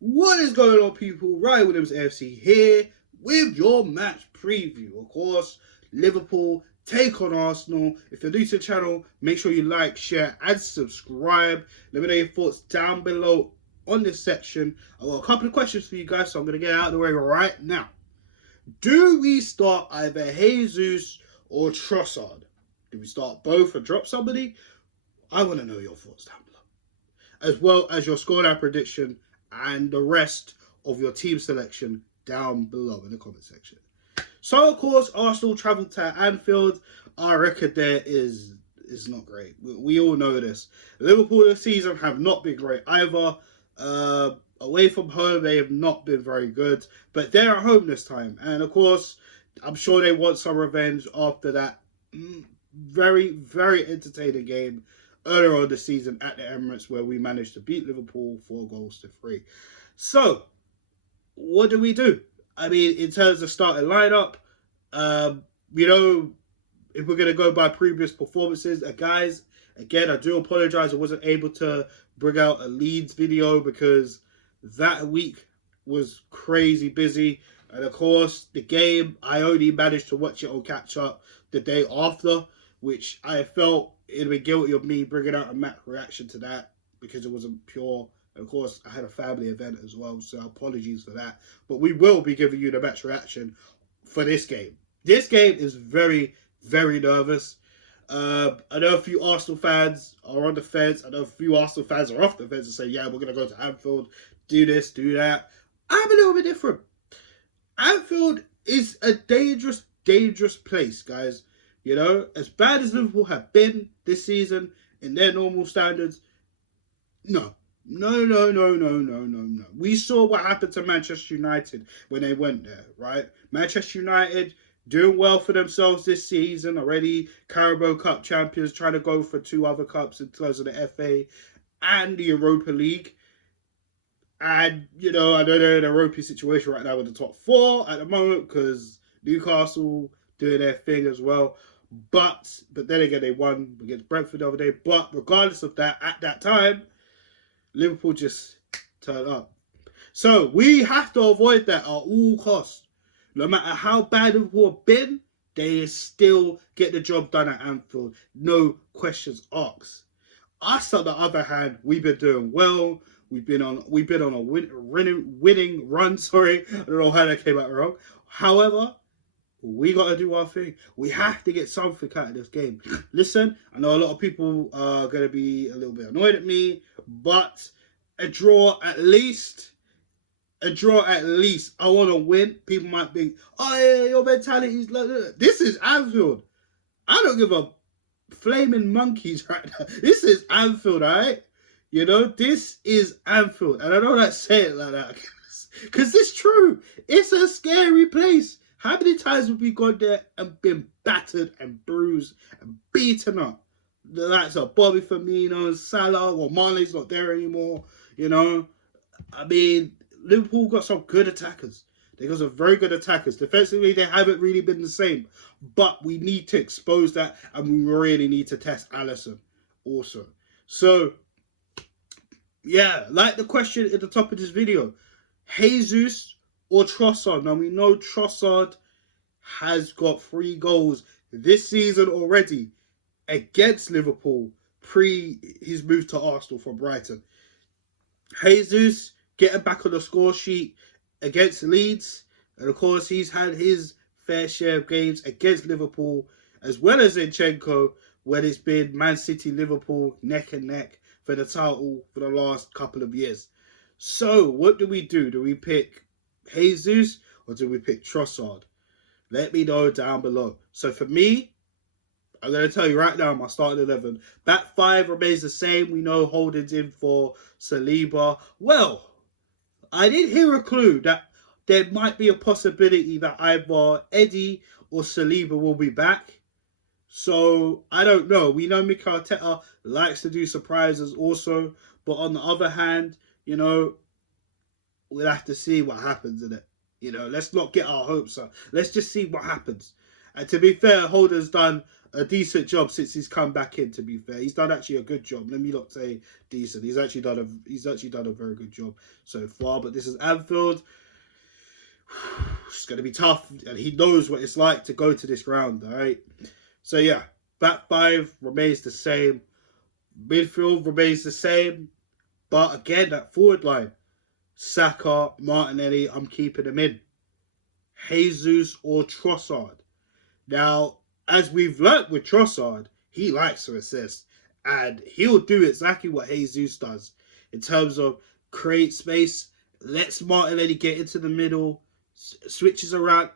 What is going on, people? Ryan Williams AFC here with your match preview. Of course, Liverpool take on Arsenal. If you're new to the channel, make sure you like, share, and subscribe. Let me know your thoughts down below on this section. I've got a couple of questions for you guys, so I'm going to get out of the way right now. Do we start either Jesus or Trossard? Do we start both and drop somebody? I want to know your thoughts down below, as well as your scoreline prediction and the rest of your team selection down below in the comment section. So, of course, Arsenal travelled to Anfield. Our record there is not great. We all know this. Liverpool this season have not been great either. Away from home, they have not been very good. But they're at home this time. And, of course, I'm sure they want some revenge after that very, very entertaining game earlier on the season at the Emirates, where we managed to beat Liverpool 4-3. So, what do? I mean, in terms of starting lineup, if we're going to go by previous performances, guys, again, I do apologize. I wasn't able to bring out a Leeds video because that week was crazy busy. And, of course, the game, I only managed to watch it on catch-up the day after, which I felt it'd be guilty of me bringing out a match reaction to that because it wasn't pure. And of course, I had a family event as well, so apologies for that. But we will be giving you the match reaction for this game. This game is very, very nervous. I know a few Arsenal fans are on the fence. I know a few Arsenal fans are off the fence and say, yeah, we're going to go to Anfield, do this, do that. I'm a little bit different. Anfield is a dangerous, dangerous place, guys. You know, as bad as Liverpool have been this season in their normal standards, no. We saw what happened to Manchester United when they went there, right? Manchester United doing well for themselves this season, already Carabao Cup champions, trying to go for 2 other cups in terms of the FA and the Europa League. And, you know, I know they're in a ropey situation right now with the top 4 at the moment because Newcastle doing their thing as well. But then again, they won against Brentford the other day. But regardless of that, at that time, Liverpool just turned up. So we have to avoid that at all costs. No matter how bad Liverpool have been, they still get the job done at Anfield. No questions asked. Us, on the other hand, we've been doing well. We've been on a winning run. Sorry, I don't know how that came out wrong. However, we got to do our thing. We have to get something out of this game. Listen, I know a lot of people are going to be a little bit annoyed at me, but a draw at least. I want to win. People might think, oh yeah, your mentality is like that. This is Anfield. I don't give a flaming monkeys right now. This is Anfield, all right? You know, this is Anfield. And I don't like say it like that because it's true. It's a scary place. How many times have we gone there and been battered and bruised and beaten up? The likes of Bobby Firmino, Salah, or Mane's not there anymore. You know, I mean, Liverpool got some good attackers. They got some very good attackers. Defensively, they haven't really been the same. But we need to expose that, and we really need to test Alisson also. So, yeah, like the question at the top of this video, Jesus or Trossard. Now, we know Trossard has got 3 goals this season already against Liverpool pre his move to Arsenal from Brighton. Jesus getting back on the score sheet against Leeds. And, of course, he's had his fair share of games against Liverpool as well as Zinchenko, when it's been Man City, Liverpool neck and neck for the title for the last couple of years. So, what do? Do we pick Jesus or do we pick Trossard? Let me know down below. So for me, I'm going to tell you right now, my starting 11. Back 5 remains the same. We know Holding's in for Saliba. Well, I did hear a clue that there might be a possibility that either Eddie or Saliba will be back. So, I don't know. We know Mikel Arteta likes to do surprises also. But on the other hand, you know, we'll have to see what happens in it. You know, let's not get our hopes up. Let's just see what happens. And to be fair, Holden's done a decent job since he's come back in. To be fair, he's done actually a good job. Let me not say decent. He's actually done a very good job so far. But this is Anfield. It's going to be tough, and he knows what it's like to go to this round. All right. So yeah, back five remains the same. Midfield remains the same. But again, that forward line, Saka, Martinelli, I'm keeping them in. Jesus or Trossard. Now, as we've learnt with Trossard, he likes to assist. And he'll do exactly what Jesus does in terms of create space, lets Martinelli get into the middle, switches around.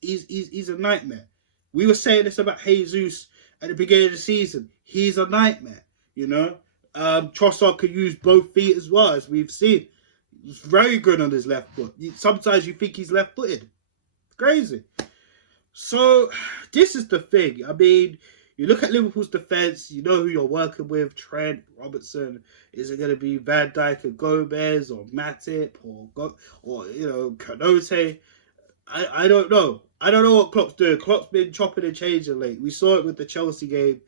He's a nightmare. We were saying this about Jesus at the beginning of the season. He's a nightmare, you know. Trossard could use both feet as well, as we've seen. He's very good on his left foot. Sometimes you think he's left-footed. Crazy. So, this is the thing. I mean, you look at Liverpool's defence, you know who you're working with. Trent, Robertson. Is it going to be Van Dijk and Gomez or Matip or you know, Kanote? I don't know. I don't know what Klopp's doing. Klopp's been chopping and changing late. We saw it with the Chelsea game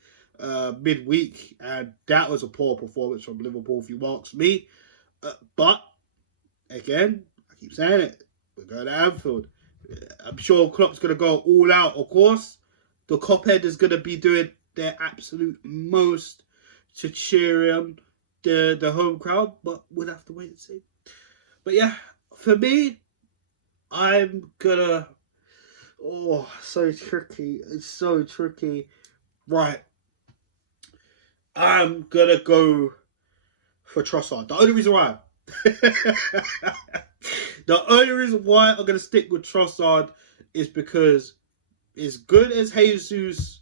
midweek, and that was a poor performance from Liverpool, if you ask me. But, again, I keep saying it. We're going to Anfield. I'm sure Klopp's going to go all out, of course. The Cophead is going to be doing their absolute most to cheer on the home crowd, but we'll have to wait and see. But yeah, for me, I'm going to... Oh, so tricky. It's so tricky. Right. I'm going to go for Trossard. The only reason why... The only reason why I'm going to stick with Trossard is because as good as Jesus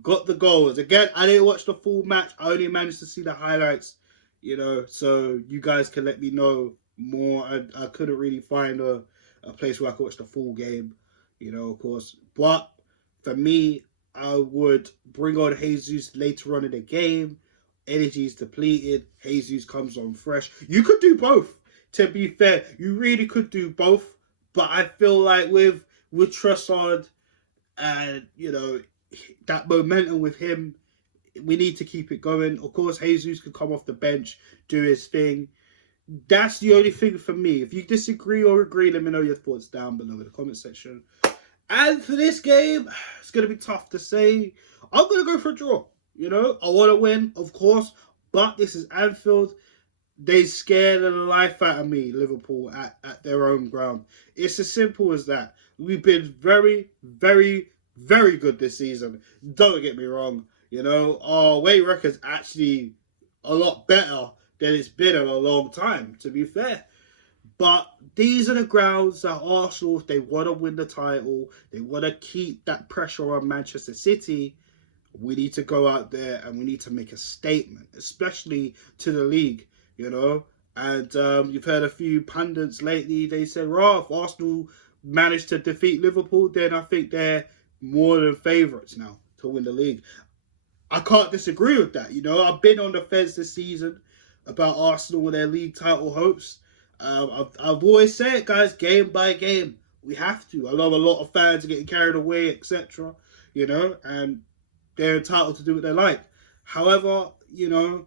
got the goals, again, I didn't watch the full match. I only managed to see the highlights, you know, so you guys can let me know more. I couldn't really find a place where I could watch the full game, you know, of course. But for me, I would bring on Jesus later on in the game. Energy is depleted. Jesus comes on fresh. You could do both. To be fair, you really could do both, but I feel like with Trossard and, you know, that momentum with him, we need to keep it going. Of course, Jesus could come off the bench, do his thing. That's the only thing for me. If you disagree or agree, let me know your thoughts down below in the comment section. And for this game, it's going to be tough to say. I'm going to go for a draw. You know, I want to win, of course, but this is Anfield. They scared the life out of me, Liverpool, at their own ground. It's as simple as that. We've been very, very, very good this season. Don't get me wrong. You know, our away record's actually a lot better than it's been in a long time, to be fair. But these are the grounds that Arsenal, if they want to win the title, they want to keep that pressure on Manchester City, we need to go out there and we need to make a statement, especially to the league. You know, and you've heard a few pundits lately, they said, "Right, if Arsenal managed to defeat Liverpool, then I think they're more than favourites now to win the league." I can't disagree with that. You know, I've been on the fence this season about Arsenal and their league title hopes. I've always said, guys, game by game, we have to. I know a lot of fans are getting carried away, etc., you know, and they're entitled to do what they like. However, you know,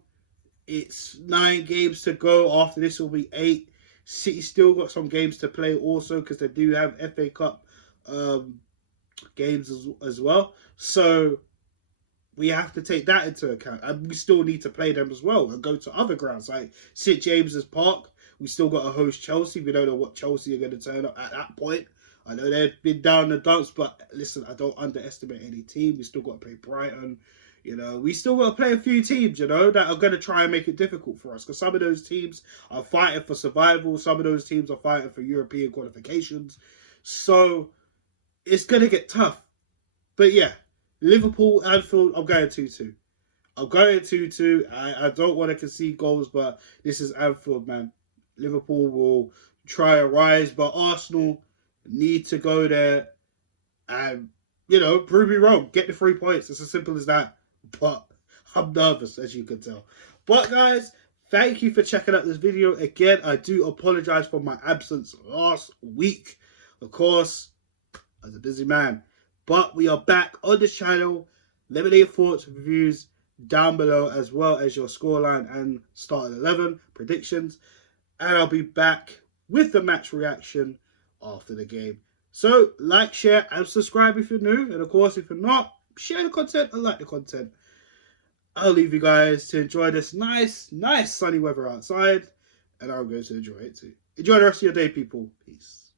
it's 9 games to go. After this will be 8. City still got some games to play also because they do have FA Cup games as well. So we have to take that into account. And we still need to play them as well and go to other grounds like St James's Park. We still got to host Chelsea. We don't know what Chelsea are going to turn up at that point. I know they've been down in the dumps, but listen, I don't underestimate any team. We still got to play Brighton. You know, we still got to play a few teams, you know, that are going to try and make it difficult for us. Because some of those teams are fighting for survival. Some of those teams are fighting for European qualifications. So, it's going to get tough. But yeah, Liverpool, Anfield, I'm going 2-2. I'm going 2-2. I don't want to concede goals, but this is Anfield, man. Liverpool will try and rise, but Arsenal need to go there and, you know, prove me wrong. Get the 3 points. It's as simple as that. But I'm nervous, as you can tell. But guys, thank you for checking out this video. Again, I do apologize for my absence last week. Of course, I was a busy man. But we are back on the channel. Let me know your thoughts, reviews down below, as well as your scoreline and starting 11 predictions. And I'll be back with the match reaction after the game. So, like, share, and subscribe if you're new. And of course, if you're not, share the content and like the content. I'll leave you guys to enjoy this nice sunny weather outside. And I'm going to enjoy it too. Enjoy the rest of your day, people. Peace.